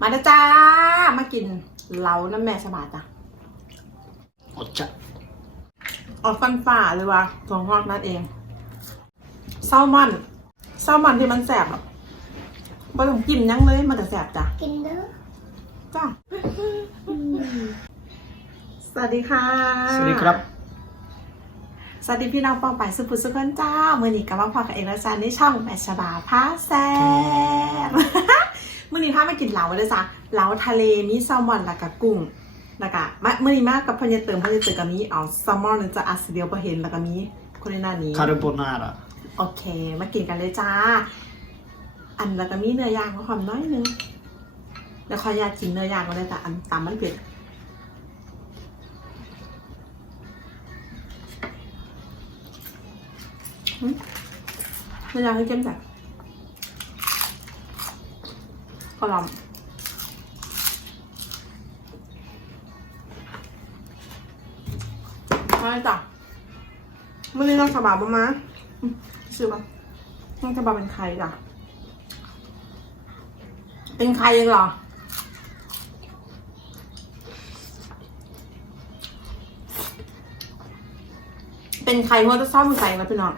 มาเด้อจ้า มากินเหลาน้ำแม่สบาจ้ะお茶ออกฟันฝ่าเลยว่ะถั่วงอกนั่นเองแซลมอนแซลมอนที่มันแสบอะบ่ต้องจิ้มหยังเลยมันจะแสบจ้ะกินเด้อจ้าสวัสดีค่ะสวัสดีครับ สวัสดีพี่น้องปองไปสุภุสุขคนเจ้า มือนี้กับว่าพอกับเอกราชาในช่องแมชบาพาแซาไม่กินเหลาเลยจ้ะเหลาทะเลมีแซลมอนแล้วก็กุ้งแล้วก็เมื่มีมากกับพญเติมพญเติมกับนี้เอาแซลมอนจะอัสเดียวพอเห็นแล้วก็มีคนในหน้านี้คาร์โบนาร่าโอเค มากินกันเลยจ้า อันแล้วก็มีเนื้อย่างก็วามน้อยนึงแล้วขออยากกินเนื้อย่างก็เลยแต่อันตามมันเผ็ดเนื้อย่างให้เข้มจัด กระหลำใช่จ้ะมื่อนี้เราสบายบ้างมะชื่อว่าน่าจะมาเป็นใครจ้ะเป็นใครเองเหรอเป็นใครเพราะจะซ่อมใส่แล้วพี่น้อง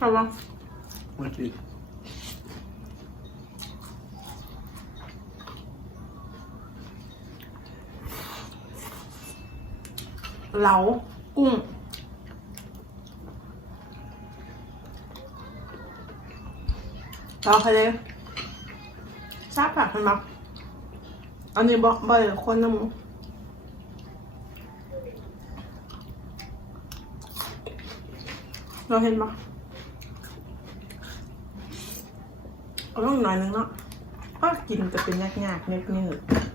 ใช่ปะมาสิเหลากุ้ง ต่อไปเลยทาบผักมันมักอันนี้บอกบ่อยคนนะมึงเราเห็นมั้ย เอาต้องหน่อยนึงเนาะก็กินจะเป็นยากๆเนืดๆ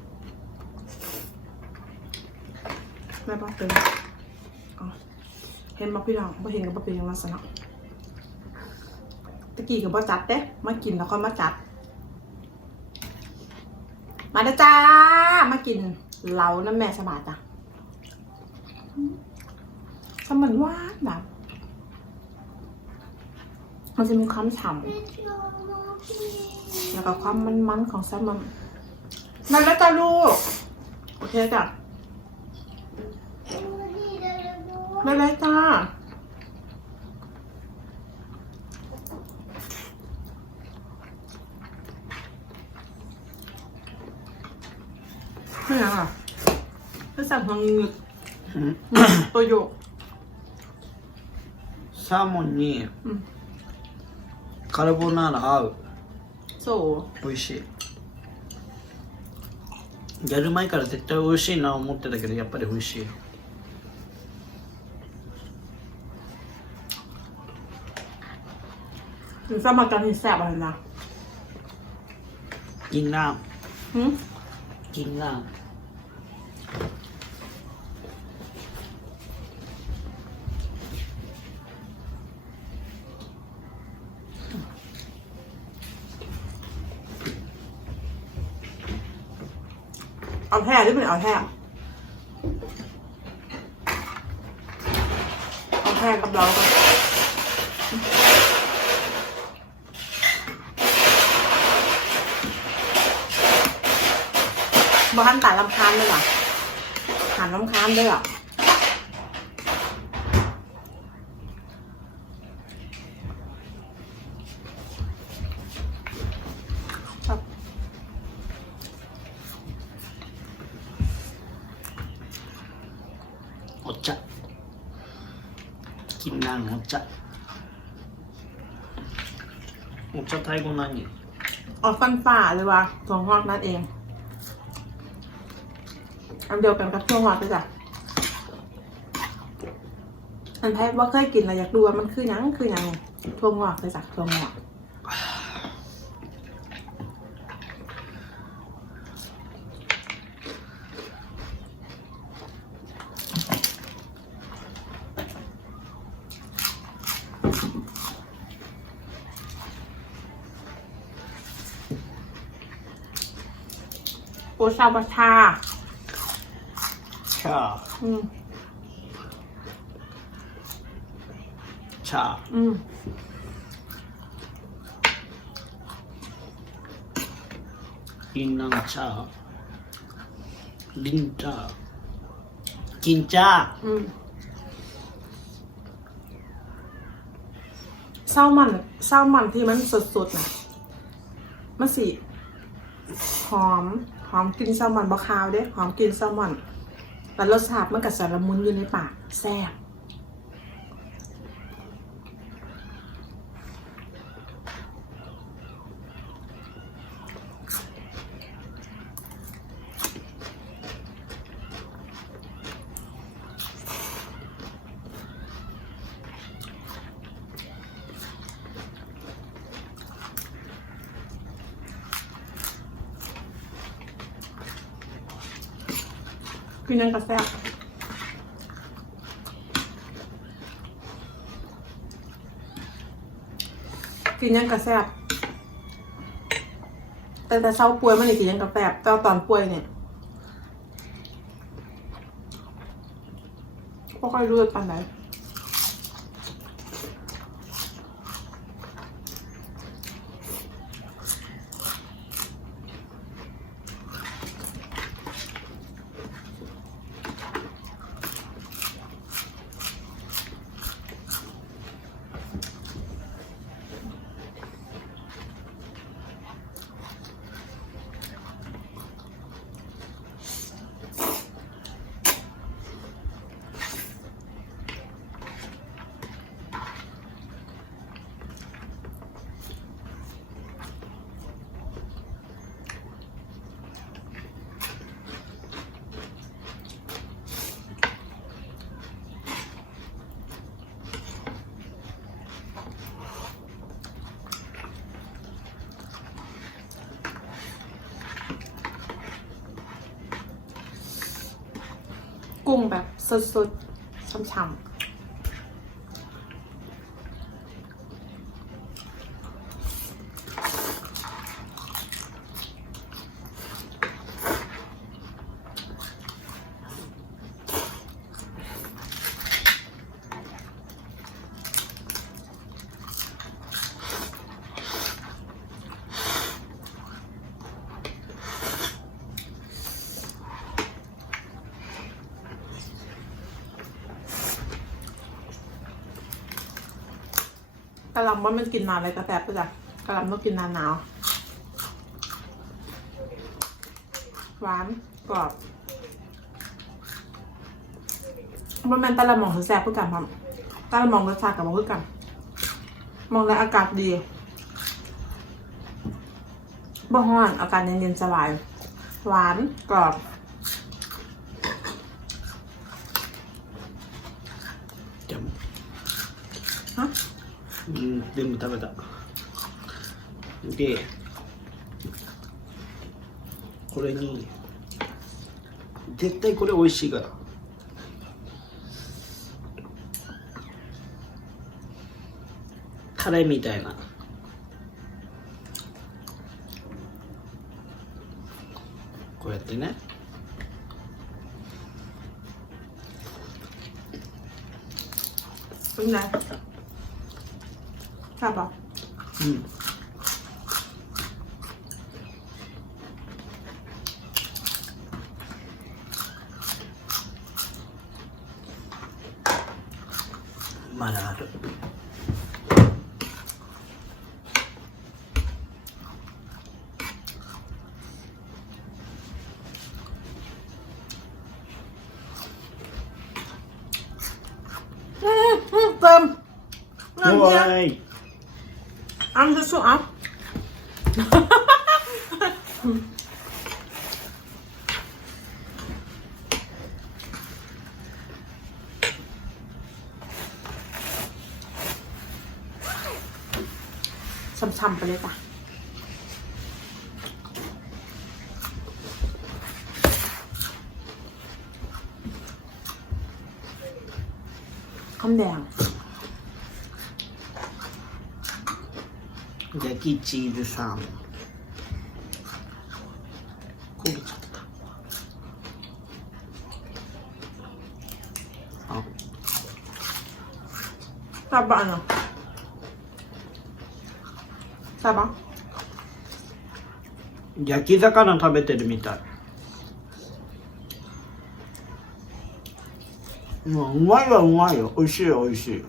แม่ป้าเป็นเห็นมาพี่น้องบ่เห็นกับบ่เป็นยังลักษณะตะกี้กับบ่จัดเด้มากินแล้วค่อยมาจัด มาเด้อจ้า มากินเหลาน้ำแม่สบายจ้ะสมันหวานแบบ มันจะมีความฉ่ำแล้วก็ความมันๆของแซลมอนนั่นแล้วจ้าลูก โอเคจ้ะ ไม่ไรจ้า ไม่ยังอ่ะไม่สั่งทางงึกตัวโยก サーモンにうん カルボナーラ合う โซ 美味しいやる前から絶対美味しいな思ってたけどやっぱり美味しい ถึงสมัครกันที่แสบอะไรนะ กินน้ หืม ำกินน้ เอาแท้หรือไม่เอาแท้เอาแท้กับเรากันบ้านตัดลำคาญเลยหรอหันลำคาญด้วยหรอ ครับำお茶 양이 없 자. 옥차 타이고 난 이. ออกฟันป่าเลยว่ะถั่วงอกนั่นเอง อันเดียวกันกับถั่วงอกเลยจ้ะ อันแพทย์ว่าเคยกินแล้วอยากดูว่ามันคือยังคือหยังถั่วงอกเลยจ้ะถั่วงอก ซาบะชาชาอืมชาอืมกินนังชาลินชากินชาอืมเศร้ามันเศร้ามันที่มันสดๆนะมันสีหอม อมกลินแซลมอนบะคาวเด้หอมกลินแซลมอนแล้วรสชาติมันกับสารมุนอยู่ในปากแซ่บ กินยังกาแฟบกินยังกาแฟบแต่แต่เช้าป่วยมันนี่กินยังกาแฟบแต่ตอนป่วยเนี่ยก็ค่อยรู้ปันไหนกุ้ งแบบสดๆช่ำๆ กะหล่ำว่ามันกินนานเลยกาแฟปะจ๊ะกะหล่ำต้องกินนานหนาวหวานกรอบมันเป็นตะละหมองแซ่บเพื่อกันครับตะละหมองรสชาติกับมันเพื่อกัน มองแล้วอากาศดีบ่ฮ้อน อากาศเย็นๆสบาย หวานกรอบ 全部食べた。でこれに絶対これ美味しいから。タレみたいな。こうやってね。これね ไงชอบปะうん I'm just so up. Sầm sầm vào đây cả. คำแดง 焼きチーズサーモン焦げちゃった。あ。サバの。サバ？焼き魚食べてるみたい、う、うまいはうまいよ。美味しいよ美味しいよ。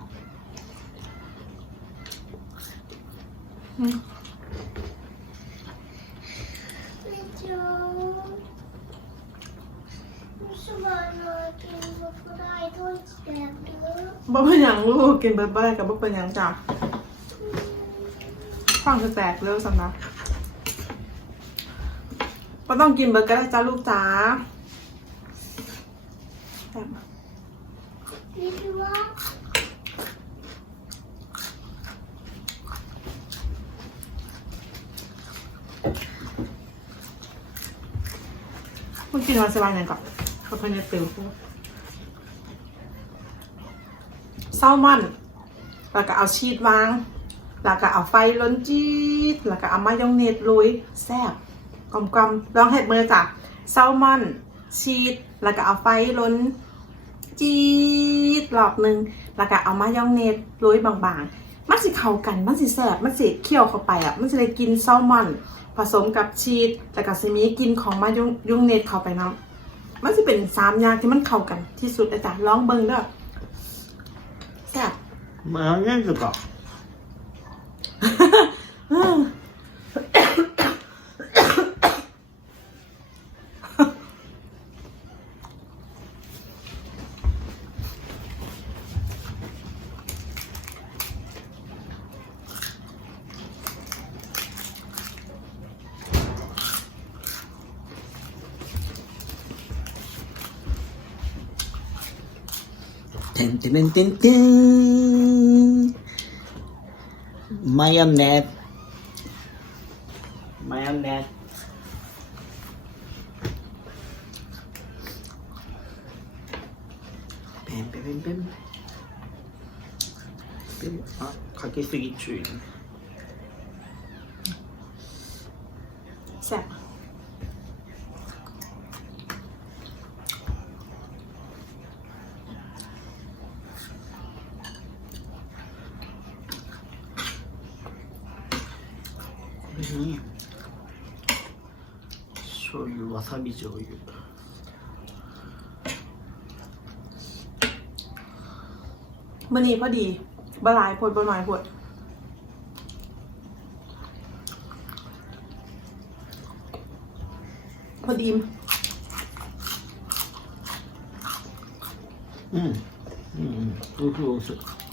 บุฟเฟ่ต์ด้วยแบบเยอบเป็นหยังลูกกินเบอร์เบอร์กับบ่เป็นหยังจ้ะฟังจะแตกเร็วสำนักก็ต้องกินเบอร์เก็ได้จ้าลูกจ้าแซ่บ นี่คือว่า คุณ กินวันสบายหน่อยก่อนเขาเพิ่งจะตื่นพูดแซลมอน แล้วก็เอาชีสวาง แล้วก็เอาไฟล้นจี๊ด แล้วก็เอามายองเนสโรยแซ่บกลมๆลองเห็ดมือจ้ะแซลมอน ชีส แล้วก็เอาไฟล้นจี๊ดรอบหนึ่งแล้วก็เอามายองเนสโรยบางๆ มันสิเข้ากัน มันสิแซ่บ มันสิเคี่ยวเข้าไปอะ มันสิได้กินแซลมอน ผสมกับชีส แล้วก็สิมีกลินของมายองยองเนสเข้าไปน้ำมันสิเป็นสามอย่างที่มันเข้ากันที่สุดอาจารย์ลองเบิ่งเด้อแซ่บ マヨネーズか。 tên tên tên tên tên May âm nẹt May âm nẹt Bim bim à, Sạc に醤油わさび醤油 มื่อนี้พอดีบหลายพดบหน่อยพดพอดี うんうんうんおいしいおいしい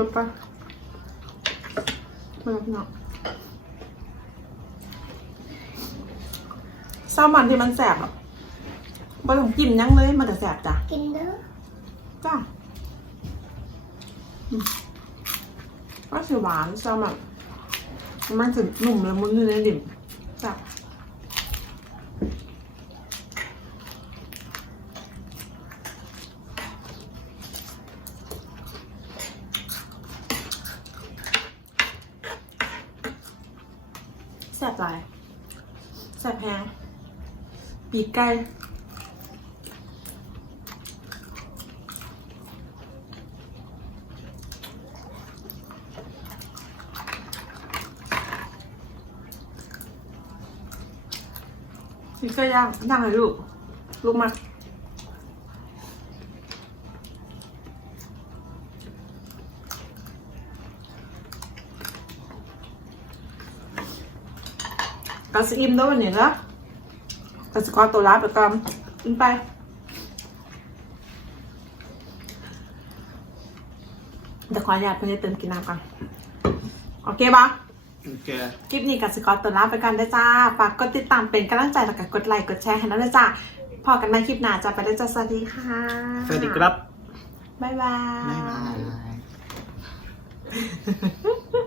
เบิดปะเบิดเนาะแซลมอนที่มันแสบอะบ่ต้องกินหยังเลย มันจะแสบจ้ะ กินเด้อจ้ะอืมก็คือหวานแซลมอนมันจะหนุ่มละมุนอยู่ในดิ่มจ้ะแสบหลายแสบแพง ปีกไก่นี่ก็ย่างย่างเลยลูกลู กมาก็สอิ่มแล้ววันนี้นะก็สกอตัวร้านประกำกินไปเดี๋ยวขออนุญาตเพื่อนเติมกินน้ำก่อนโอเคปะ OK คลิปนี้กับสกอตตัวลาไปกันได้จ้า ฝากกดติดตามเป็นกำลังใจแล้วก็กดไลค์กดแชร์ให้น้องด้วยจ้า พอกันในคลิปหน้าจ้าไปแล้วจ้า สวัสดีค่ะ สวัสดีครับ บ๊ายบาย บ๊ายบาย